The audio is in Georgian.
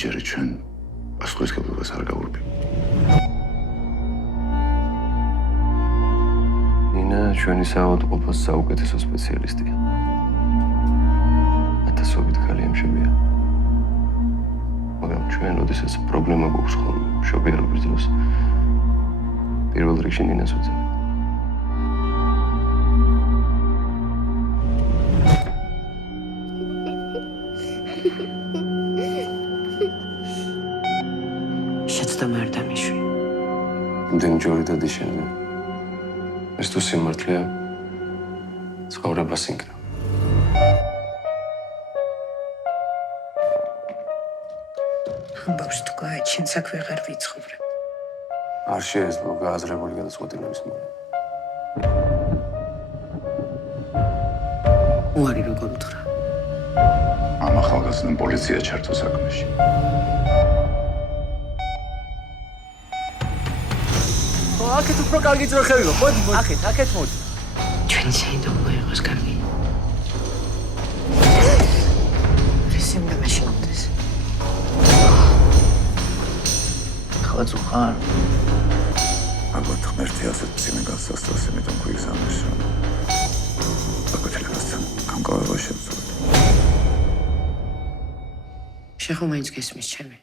ნიჟერი ჩვენ პასუხისმგებლობას არ გაურბი. ნინა ჩვენი საავადმყოფოს საუკეთესო სპეციალისტია. ათასობით ქალი ემშებია. მაგრამ ჩვენ ოდესაც პრობლემა გვაქვს ხოლმე მშობიარობის დროს პირველ რიგში ნინას ვუძებთ. შეცდომა არ დამიშვი. იმდენი ჯორი დადის შენზე. ეს თუ სიმართლეა, ცხოვრება სინკრა. ამბავს თუ გააჩენ საქმე აღარ ვიცხოვრე. არ შეეძლო გააზრებული გადაწყვეტილების მოვა. უარი როგორ უთხრა. ამ ახალგაზრდამ პოლიცია ჩართო საქმეში. აქეთ უფრო კარგი ძროხებია. მოდი, აქეთ მოდი. ჩვენი საიდუმლო იყოს კარგი. ეს უნდა მაშინდეს. ხალხო ხარ. ალბათ ღმერთი ასეთ მძიმე განსასწრას იმედომ გვიგზავნეს, რომ გაგვეთელებასთან გამკავება შეძლოთ. შეხო მაინც გესმის ჩემი.